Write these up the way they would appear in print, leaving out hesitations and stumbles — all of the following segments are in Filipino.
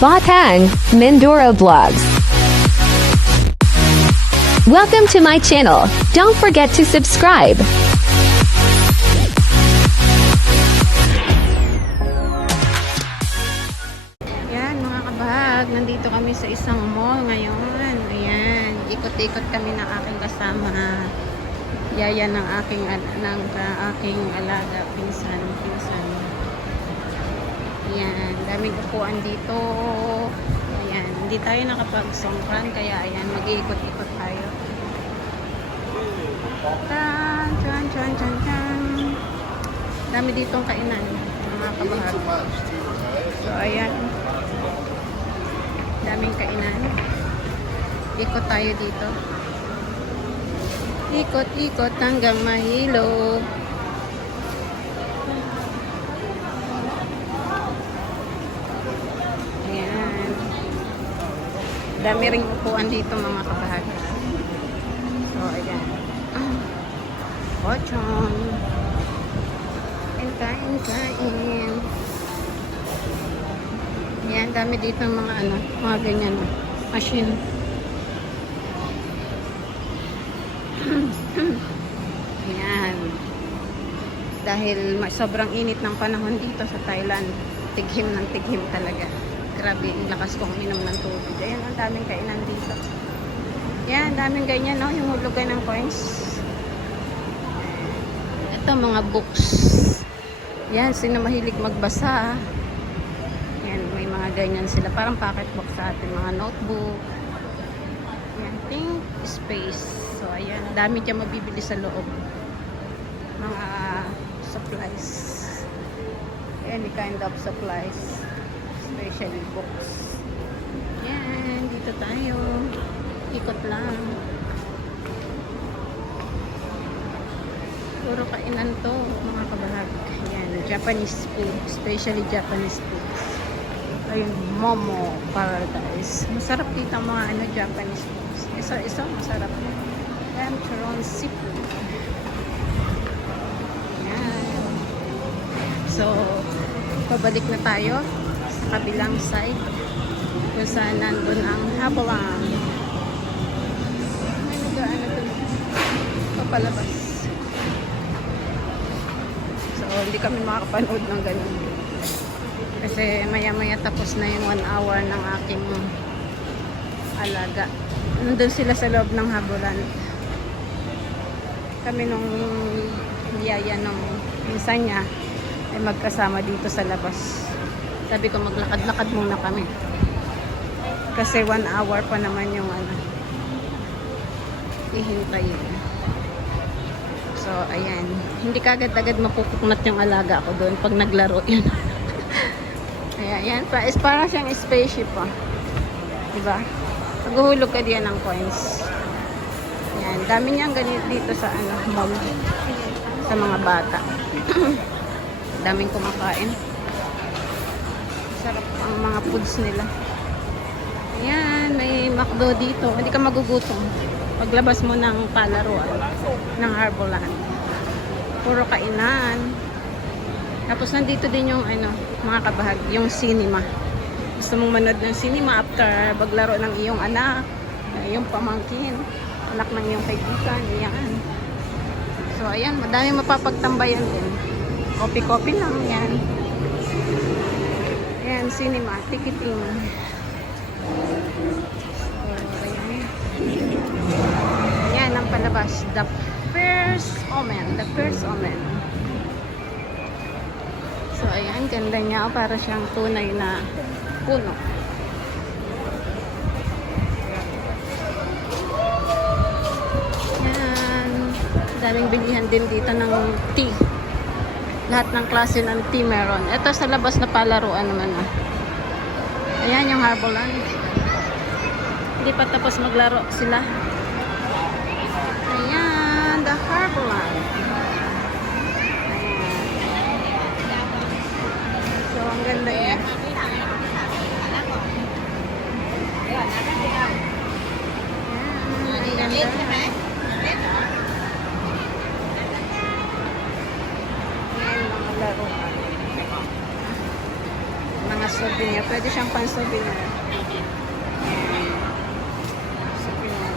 Batang, Mindoro Vlogs. Welcome to my channel. Don't forget to subscribe. Yan mga kabahag, nandito kami sa isang mall ngayon. Ayan, ikot-ikot kami ng aking kasama. Yaya ng aking alaga, pinsan. Ayan, daming upuan dito. Ayan, hindi tayo nakapag-songkran, kaya ayan, mag-iikot-ikot tayo. Tan. Dami ditong kainan, mga kabahag. So, ayan. Daming kainan. Ikot tayo dito. Ikot-ikot hanggang mahilo. Ayan. Dami ring upuan dito mga kabahag. So, ayan. Ochon. Kain. Ayan, dami dito mga ganyan. Machine. Ayan. Dahil sobrang init ng panahon dito sa Thailand, tighim ng tighim talaga. Grabe, ang lakas kong uminom ng tubig. Ayan, ang daming kainan dito. Ayan, daming ganyan, no? Yung hulugan ng coins. Ito, mga books. Ayan, sino mahilig magbasa. Ayan, may mga ganyan sila. Parang pocketbook sa atin. Mga notebook. Ayan, think space. So, ayan. Dami dyan mabibili sa loob. Mga supplies. Any kind of supplies. Especially books. Ayan. Dito tayo. Ikot lang. Puro kainan to, mga kabahag. Ayan. Japanese food. Especially Japanese food. Ayun. Momo Paradise. Masarap dito ang mga Japanese foods. Isa masarap. Charon seafood. Ayan. So, pabalik na tayo sa kabilang side kung saan nandun ang Habolang. May nag-ano dun papalabas. So, hindi kami makakapanood ng ganun. Kasi maya-maya tapos na yung 1 hour ng aking alaga. Nandun sila sa loob ng Habolan. Kami nung yaya nung minsan niya ay magkasama dito sa labas. Sabi ko maglakad-lakad muna kami. Kasi 1 hour pa naman yung ihintayin. So, ayan. Hindi kagad-agad mapupuknat yung alaga ko doon pag naglaro yan. Ayan. Parang siyang spaceship pa. Diba? Maghuhulog ka diyan ng coins. Ayan. Dami niyang ganito dito sa mall. Sa mga bata. Daming kumakain. Sarap ang mga foods nila. Ayan. May McDo dito. Hindi ka magugutom. Paglabas mo ng palaruan ng Harbourland. Puro kainan. Tapos nandito din yung mga kabahag, yung cinema. Gusto mong manood ng cinema after paglaro ng iyong anak, yung pamangkin, anak ng iyong kaibigan, yan. So ayan, madami mapapagtambayan din. Kopi-kopi lang yan. Ayan, cinema, ticketing. Ayan ang palabas. The First Omen. So, ayan. Ganda niya. Para siyang tunay na puno. Ayan. Daming bilihan din dito ng tea. Lahat ng klase ng tea meron. Ito sa labas na palaruan naman. Ayan yung Harbourland. Hindi pa tapos maglaro sila. Ayan, the Harbourland. So, ang ganda niya. Ayan, ang ganda. Ayan, mga laruan. Mga souvenir. Pwede siyang pan-souvenir. Souvenir.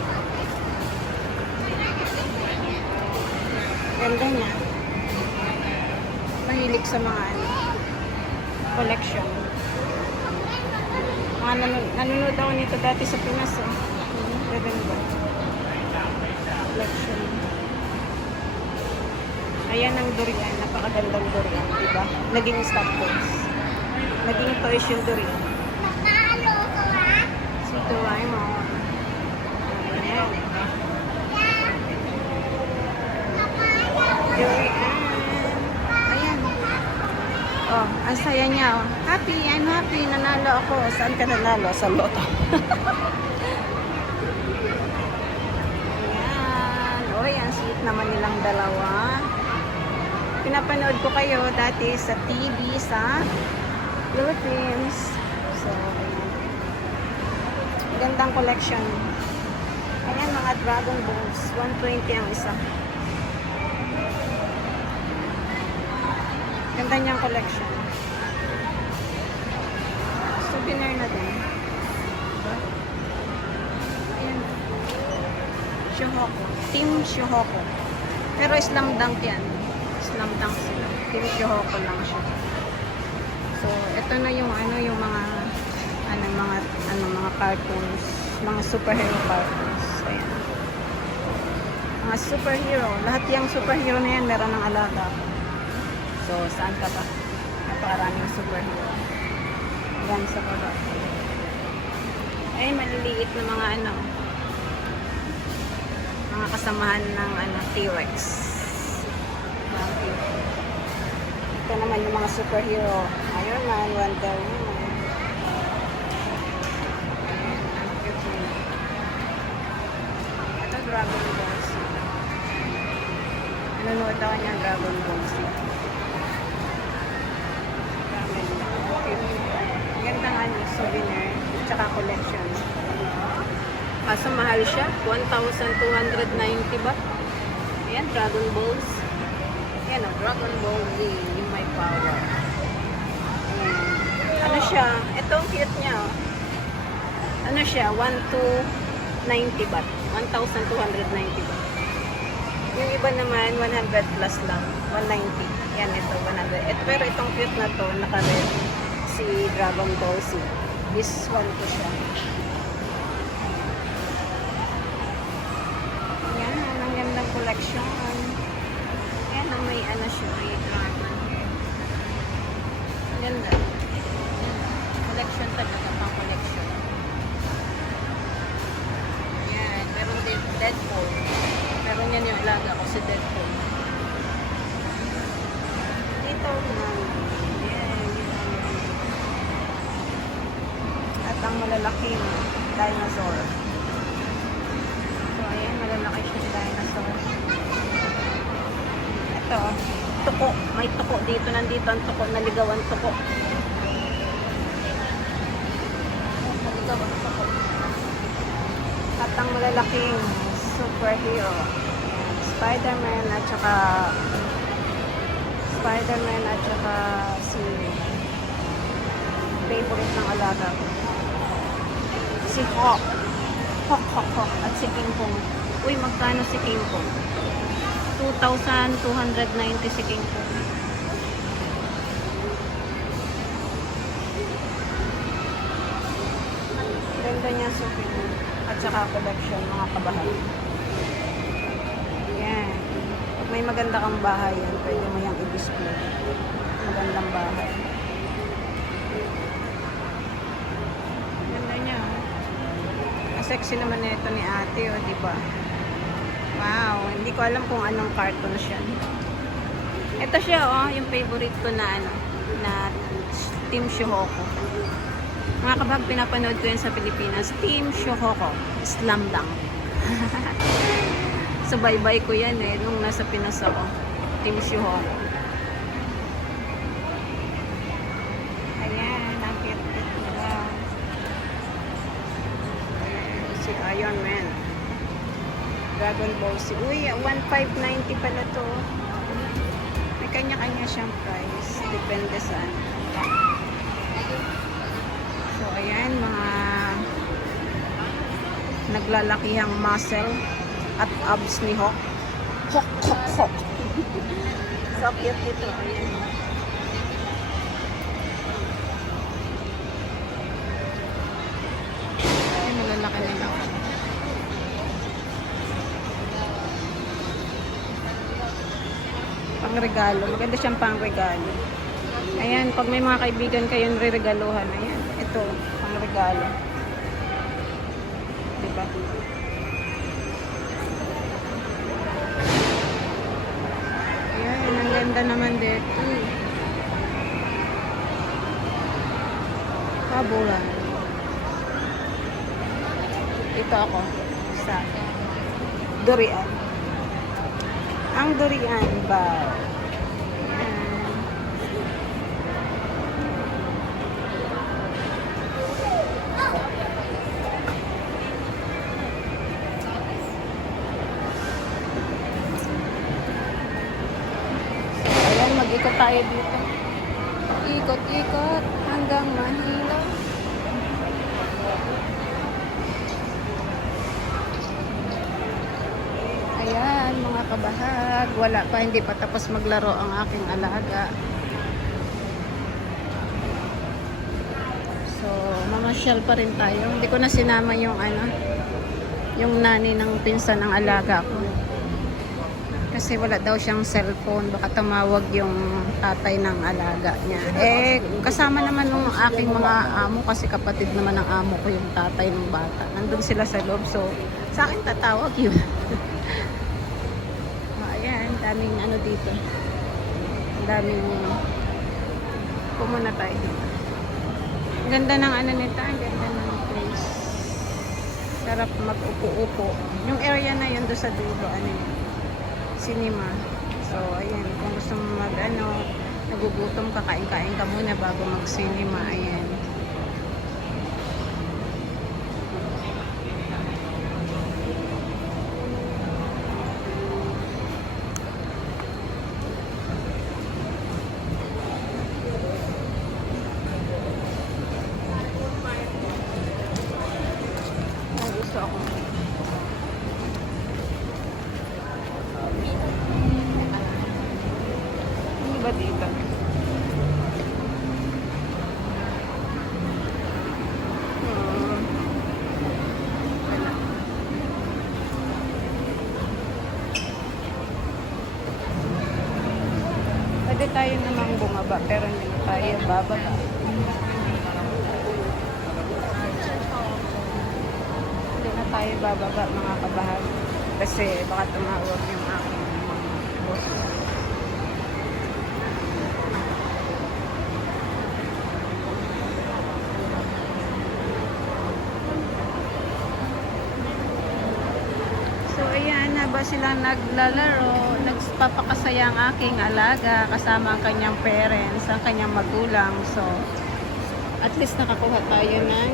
Ganda niya. Mahilig sa mga collection. Mga nanonood ako nito dati sa Pinas. Ganda. Collection. Ayan ang durian. Napakagandang durian. Diba? Naging stop box. Naging toys yung durian. Si Tuway mo. Ayan. Durian. Ayan. Oh, ang saya niya. Oh. Happy, I'm happy. Nanalo ako. Saan ka nanalo? Sa loto. Ayan. Uy, ang sweet naman nilang dalawa. Pinapanood ko kayo dati sa TV sa Philippines. So, ayan. Gandang collection. Ayan, mga Dragon Balls. 120 ang isa. Ganda niyang collection. Souvenir na din. Ayan. Shuhoko. Team Shuhoko. Pero slam dunk yan. Slam dunk sila. Team Shuhoko lang siya. So, ito na yung yung mga mga cartoons, mga superhero cartoons. Ayan. Mga superhero. Lahat yung superhero na yan meron ng alaga. So, saan ka ba? Napakaraming superhero. Yan sa baba. Ay, maliliit na mga mga kasamahan ng T-Rex. Ito naman yung mga superhero. Iron Man, Wonder Woman. Ito, Dragon Balls. Nanonood ako niya Dragon Balls. Gandang souvenir, tsaka collection. Kaso mahal siya, 1,290 ba? Ayan, Dragon Balls. Ayan o, Dragon Ball Z, yung may power. Ayan. Ano siya? Ito ang cute niya o. Ano siya? 1,290 baht. 1,290 baht. Yung iba naman, 100 plus lang. 190. Yan, ito, 100. Pero itong cute na to, naka-red. Si Dragon Ball Z. This one ko siya. Yan, ang gandang collection. Yan, ang may siya, may dragon. Ganda. Collection talaga, pang collection. Yan, meron din Deadpool. Meron yan yung alaga ko si Deadpool. Dito naman. At ang malalaking dinosaur. So, ayan, malalaki siyang dinosaur. Ito, tuko. May tuko dito. Nandito ang tuko. Naligaw ang tuko. Naligaw ang tuko. At ang malalaking superhero. Spider-Man at saka si favorite ng alaga ko. Si Hawk. Hawk. At si King Kong. Uy, magkano si King Kong? 2,290 si King Kong. Ganda niya souvenir. At saka collection, mga kabahay. Yan. Pag may maganda kang bahay yan, pwede mo yung i-display. Magandang bahay. Ganda niya. Ang sexy naman nito ni ate, o, diba? Wow, hindi ko alam kung anong cartoon siya. Ito siya, oh, yung favorite ko na na Team Shuhoko. Mga kabag, pinapanood ko yan sa Pilipinas. Team Shuhoko, Slam Dunk. Subaybay ko yan nung nasa Pinas ako. Team Shuhoko. Ayan, ang cute-cute nila. Si Iron Man. Dragon Ball Z. Uy, 1,590 pala to. May kanya-kanya siyang price. Depende sa naglalakihang muscle at abs ni Hawk. Hawk, Hawk, Hawk. So cute ito. Ayan. Ay, malalaki nila. Pangregalo. Maganda siyang pangregalo. Ayan, pag may mga kaibigan kayong re-regaluhan, ayan, ito, pangregalo. Diba? Ayan, ang ganda naman dito. Kabulan. Ito ako sa durian. Ang durian ba? Mag-ikot tayo dito. Ikot-ikot hanggang mahilo. Ayan, mga kabahag. Wala pa, hindi pa tapos maglaro ang aking alaga. So, mamasyal pa rin tayo. Hindi ko na sinama yung yung nani ng pinsan ng alaga ko. Kasi wala daw siyang cellphone. Baka tumawag yung tatay ng alaga niya. Eh, kasama naman ng aking mga amo. Kasi kapatid naman ng amo ko yung tatay ng bata. Nandun sila sa loob. So, sa akin tatawag yun. Ayan, daming dito. Daming pumuna tayo dito. Ang ganda ng nito. Ang ganda ng place. Sarap mag-upo-upo. Yung area na yun doon sa dulo. Cinema. So, ayan. Kung gusto mo nagugutom ka, kain-kain ka muna bago mag-cinema. Ayan. Ang gusto ako. Ba dito? Wala. Pwede tayo namang bumaba pero hindi na tayo bababa. Hindi na tayo bababa mga kabahag kasi baka tumawag yung aking mga boss. Ayan, ba silang naglalaro, nagpapakasaya ang aking alaga kasama ang kanyang parents, ang kanyang magulang. So, at least nakakuha tayo ng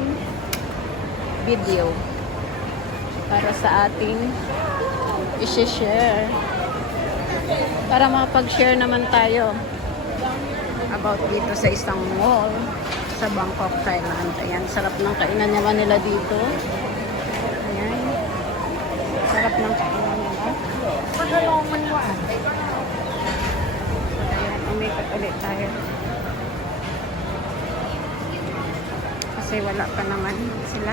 video para sa ating i-share. Para makapag-share naman tayo about dito sa isang mall sa Bangkok, Thailand. Ayan, sarap ng kainan naman nila dito. Sarap ng kainan nila. Pagkaloman mo So, ayan, umikot ulit tayo. Kasi wala pa naman sila.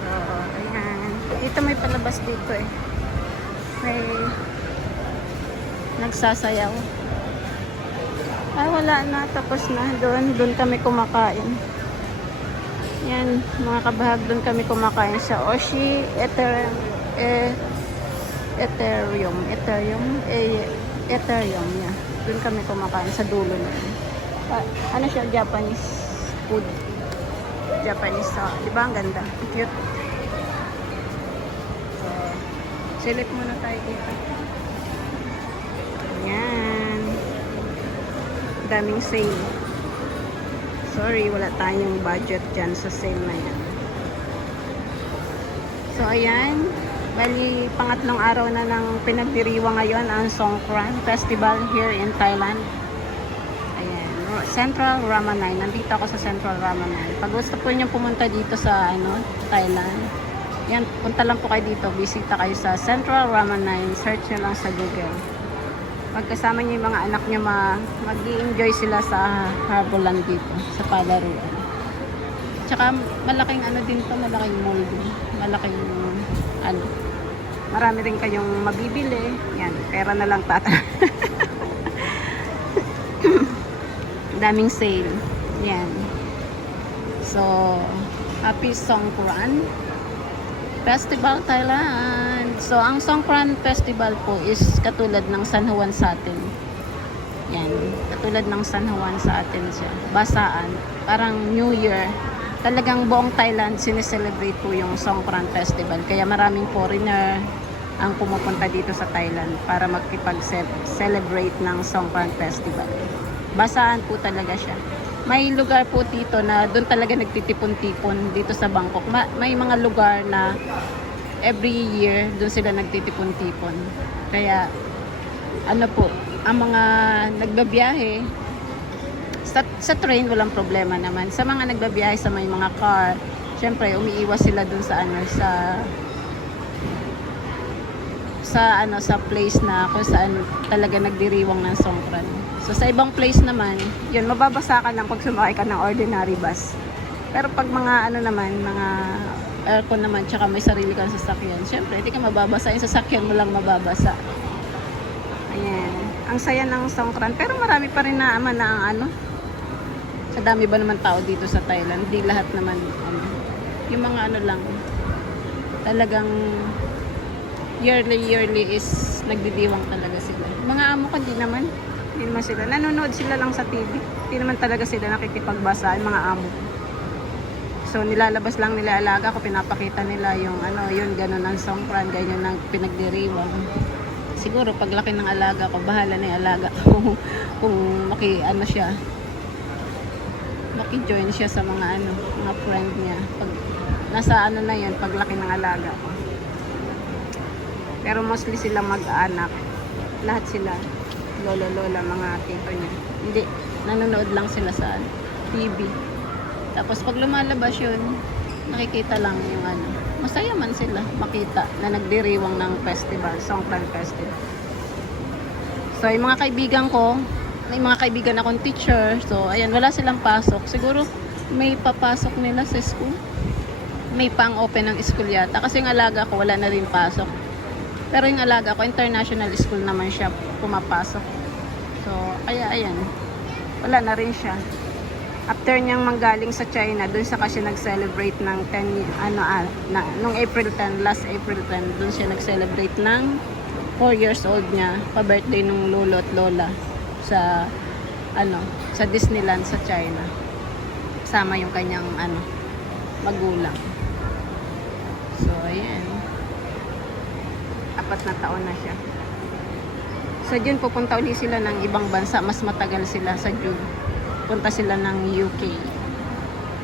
So, ayan. Dito may palabas dito eh. May nagsasayaw. Ay, wala na. Tapos na. Doon kami kumakain. Yan, mga kabahag, doon kami kumakain sa Oshi Ethereum niya. Doon kami kumakain sa dulo na yun. Ano siya? Japanese food. Japanese. Di ba ang ganda? Cute. So, silip muna tayo dito. Yan. Daming sale. Sorry, wala tayong budget dyan sa sale na yan. So, ayan. Bali, pangatlong araw na ng pinagdiriwang ngayon ang Songkran Festival here in Thailand. Ayan. Central Ramanai. Nandito ako sa Central Ramanai. Pag gusto po nyo pumunta dito sa Thailand, Yan, punta lang po kayo dito. Bisita kayo sa Central Ramen 9. Search nyo lang sa Google. Pagkasama niyo yung mga anak niyo, mag-i-enjoy sila sa Harborland dito, sa palaruan. Tsaka malaking ano din to, malaking mall din. Malaking ano. Marami rin kayong mabibili. Yan, pera na lang tata. Daming sale. Yan. So, Happy Songkran Festival Thailand. So, ang Songkran Festival po is katulad ng San Juan sa atin. Yan. Katulad ng San Juan sa atin siya. Basaan. Parang New Year. Talagang buong Thailand sineselebrate po yung Songkran Festival. Kaya maraming foreigner ang pumupunta dito sa Thailand para magkipag-celebrate ng Songkran Festival. Basaan po talaga siya. May lugar po dito na doon talaga nagtitipon-tipon dito sa Bangkok. May mga lugar na every year doon sila nagtitipon-tipon. Kaya ano po, ang mga nagbabiyahe sa train walang problema naman. Sa mga nagbabiyahe sa may mga car, syempre umiiwas sila doon sa sa place na kung saan talaga nagdiriwang ng Songkran. So sa ibang place naman, yun, mababasa ka lang pag sumakay ka ng ordinary bus. Pero pag mga mga aircon naman, tsaka may sarili kang sasakyan, syempre hindi ka mababasa, yung sasakyan mo lang mababasa. Ayan. Ang saya ng Songkran, pero marami pa rin na ang sa dami ba naman tao dito sa Thailand, hindi lahat naman yung mga lang talagang yearly is nagdidiwang talaga sila. Mga amo ko hindi naman sila. Nanonood sila lang sa TV. Hindi naman talaga sila nakikipagbasa, yung mga amo. So nilalabas lang nila alaga ko, pinapakita nila yung yun ganun ang Songkran, ganyan ang pinagdiriwang. Siguro paglaki ng alaga ko, bahala na yung alaga ko kung maki-join siya sa mga friend niya. Pag nasa na yun, paglaki ng alaga ko. Pero mostly sila mag-anak. Lahat sila. Lolo-lola, mga tito niya. Hindi, nanonood lang sila sa TV. Tapos pag lumalabas yun, nakikita lang yung masaya man sila makita na nagdiriwang ng festival, Songkran Festival. So, yung mga kaibigan ko, may mga kaibigan akong teacher. So, ayan, wala silang pasok. Siguro, may papasok nila sa school. May pang-open ng school yata. Kasi yung alaga ko, wala na rin pasok. Pero yung alaga ko, international school naman siya pumapasok. So, kaya ayan. Wala na rin siya. After niyang manggaling sa China, dun sa kasi nag-celebrate ng nung April 10, last April 10, dun siya nag-celebrate ng 4 years old niya, pa-birthday nung lolo at lola sa sa Disneyland sa China. Kasama yung kanyang magulang. So, ayan. 4 na taon na siya. Sa June, pupunta ulit sila ng ibang bansa. Mas matagal sila sa June. Punta sila ng UK.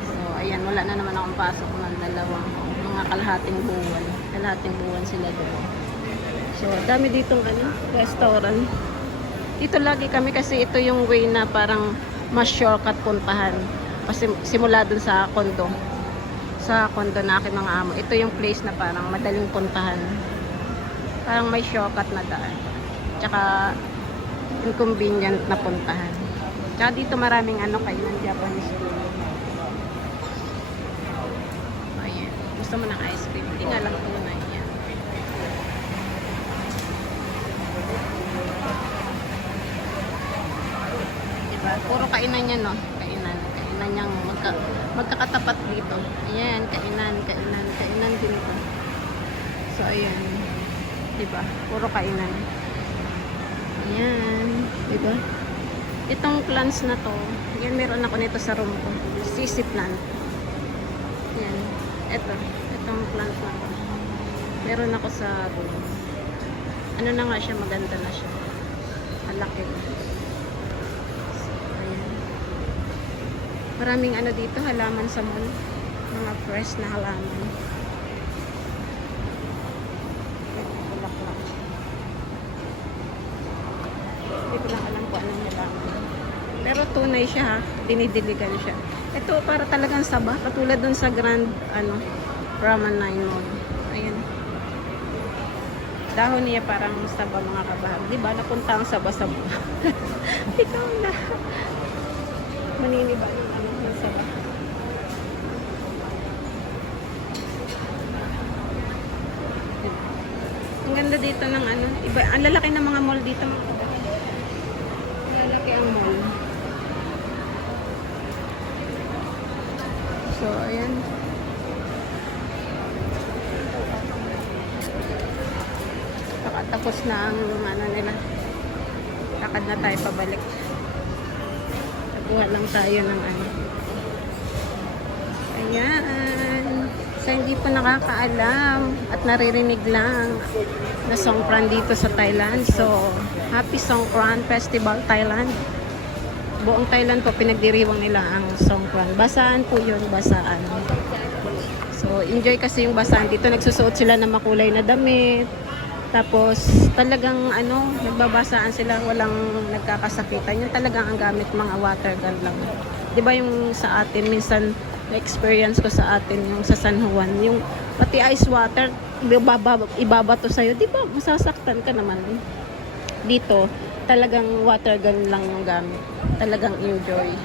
So, ayan. Wala na naman akong pasok ng dalawang mga kalahating buwan. Kalahating buwan sila doon. So, dami ditong restaurant. Dito lagi kami kasi ito yung way na parang mas shortcut puntahan. Kasi simula dun sa condo. Sa condo na aking mga amo. Ito yung place na parang madaling puntahan. Parang may shortcut na daan. Tsaka inconvenient na puntahan. Tsaka dito maraming kainan Japanese food. Ayan. Gusto mo ng ice cream? Hindi nga lang tunay yan. Diba? Puro kainan yan, no? Kainan niyang magkakatapat dito. Ayan, kainan din ito. So, ayan. Diba? Puro kainan. Ayan. Diba? Itong plants na to, yan, meron ako nito sa room ko. Sisi plant. Yan. Itong plant na to. Meron ako sa room. Ano na nga siya, maganda na siya. Malaki. So, ayan. Maraming dito, halaman sa mall. Mga fresh na halaman. Hindi ko lang alam kung anong halaman. Pero tunay siya ha. Dinidiligan siya. Ito para talagang saba. Katulad dun sa Grand Ramen 9 Mall. Ayan. Dahon niya parang saba mga kabahag. Di ba? Napunta ang saba-saba. Ikaw na. Maniniba yung ano yung saba. Ang ganda dito ng ano. Iba, ang lalaki ng mga mall dito mga kabahag. Ang lalaki ang mall. So, ayan. Tapos na ang ano nila. Lakad na tayo pabalik. Nakuha lang tayo ng ano. Ayan. Sa hindi pa nakakaalam at naririnig lang na Songkran dito sa Thailand. So, Happy Songkran Festival Thailand. Buong Thailand po pinagdiriwang nila ang Songkran. Basaan po yun, basaan. So, enjoy kasi yung basaan. Dito nagsusuot sila ng makulay na damit. Tapos, talagang ano, nagbabasaan sila, walang nagkakasakitan. Yung talagang ang gamit mga water gun lang. 'Di ba yung sa atin, minsan na-experience ko sa atin, yung sa San Juan, yung pati ice water, ibabato sa'yo, 'di ba? Masasaktan ka naman. Dito, talagang water gun lang yung gamit. Talagang enjoy.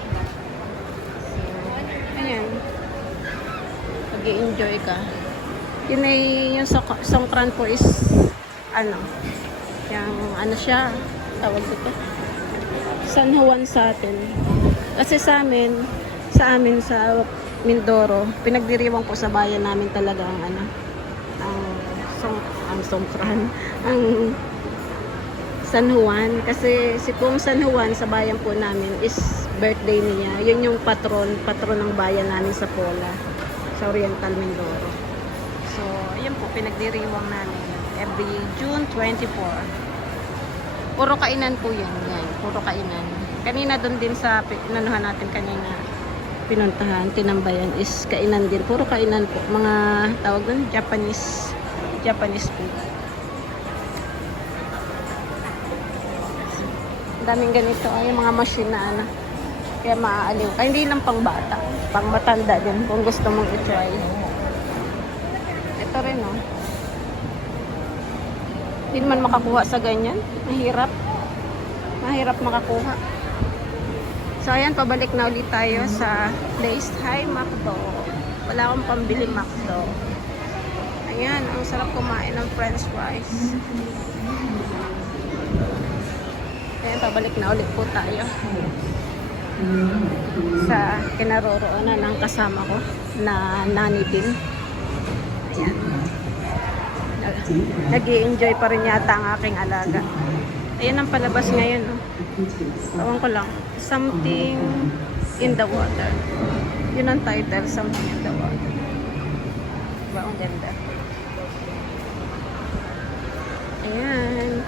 So, ayan. Pag-i-enjoy ka. Yun ay, yung Songkran po is ano, yung ano siya, tawag dito, San Juan sa atin. Kasi sa amin sa Mindoro, pinagdiriwang po sa bayan namin talaga ang ano, ang Songkran, ang San Juan. Kasi si Pong San Juan sa bayan po namin is birthday niya. Yun yung patron ng bayan namin sa Pola, sa Oriental Mindoro. So, ayun po, pinagdiriwang namin every June 24. Puro kainan po yan. Yan, puro kainan. Kanina doon din sa inanuhan natin kanina, pinuntahan, tinambayan is kainan din. Puro kainan po. Mga tawag doon, Japanese food. Ang daming ganito. Ay, mga machine na ano. Kaya maaaliw. Ay, hindi lang pang bata. Pang matanda din kung gusto mong i-try. Ito rin, oh. Hindi man makakuha sa ganyan. Mahirap makakuha. So, ayan, pabalik na ulit tayo sa place. Hi, Macdo. Wala akong pambili Macdo. Ayan, ang sarap kumain ng french fries. Ayan, pabalik na ulit po tayo sa kinaroroonan ng kasama ko na Nani din. Ayan. Nag-i-enjoy pa rin yata ang aking alaga. Ayan ang palabas ngayon. Tawang ko lang. Something in the water. Yun ang title. Something in the water. Diba? Ang ganda. Ayan.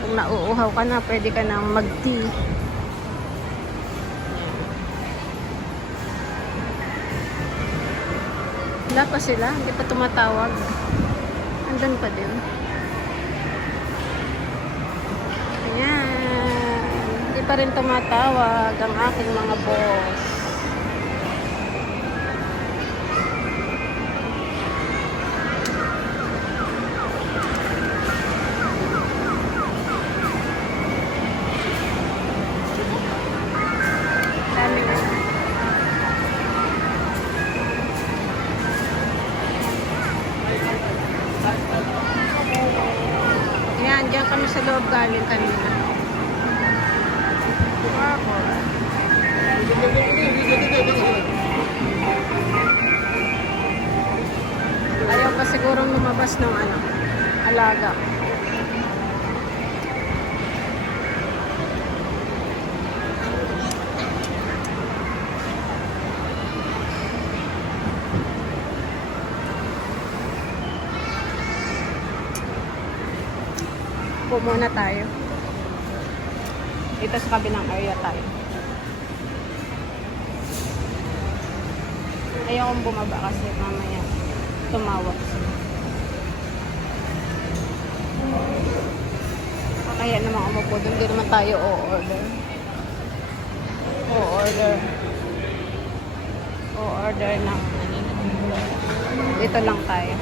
Kung nauuhaw ka na, pwede ka nang mag-tea. Wala pa sila, hindi pa tumatawag. Andun pa din. Ayan. Hindi pa rin tumatawag ang aking mga boss. Dami na. Ayan, diyan kami sa loob galing kanina. Ayaw pa sigurong lumabas ng ano, alaga. Upo muna tayo. Dito sa kabilang area tayo. Ayaw kong bumaba kasi mamaya tumawag. Kaya naman umupo doon. Hindi naman tayo o-order. O-order ng ano. Dito lang tayo.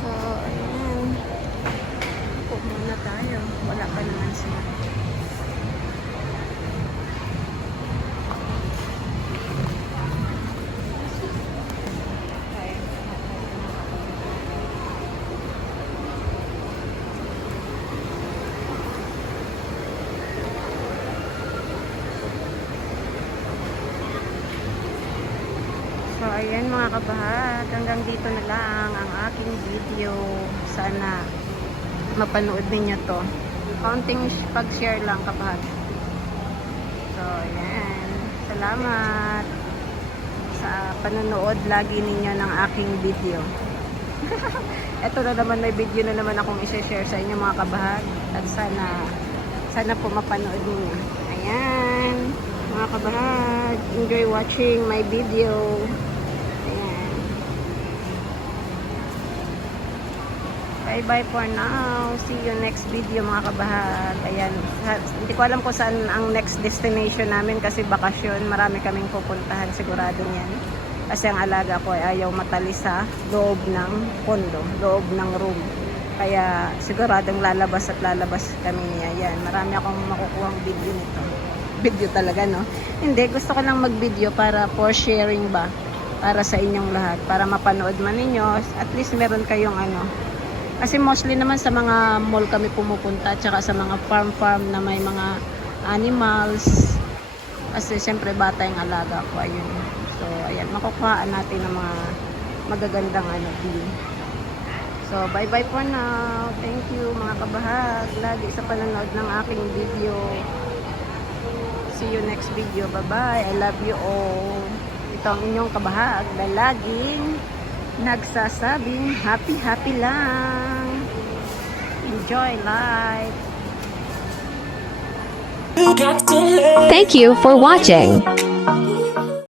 So, ayan. Upo muna tayo. Wala pa naman sila. Okay. So, ayan mga kabahag, hanggang dito na lang ang aking video. Sana mapanood ninyo to. Counting pag-share lang kabahag. So, ayan. Salamat sa panonood lagi ninyo ng aking video. Ito na naman, may video na naman akong i-share sa inyo mga kabahag. At sana po mapanood ninyo. Ayan. Mga kabahag, enjoy watching my video. Ayan. Bye-bye for now. See you next video mga kabahag. Ayan. Hindi ko alam kung saan ang next destination namin kasi bakasyon. Marami kaming pupuntahan. Sigurado niyan. Kasi ang alaga ko ay ayaw matalis sa loob ng kondo. Loob ng room. Kaya siguradong lalabas at lalabas kami niya. Ayan. Marami akong makukuhang video nito. Video talaga, no? Hindi, gusto ko lang mag-video para for sharing ba? Para sa inyong lahat. Para mapanood man ninyo. At least meron kayong ano. Kasi mostly naman sa mga mall kami pumupunta. Tsaka sa mga farm na may mga animals. Kasi syempre bata yung alaga ko. Ayun. So, ayan. Makukuhaan natin ng mga magagandang ano, view. So, bye-bye for now. Thank you mga kabahag. Lagi sa panonood ng aking video. See you next video. Bye-bye. I love you all. Ito ang inyong kabahag na laging nagsasabing happy lang. Enjoy life. Thank you for watching.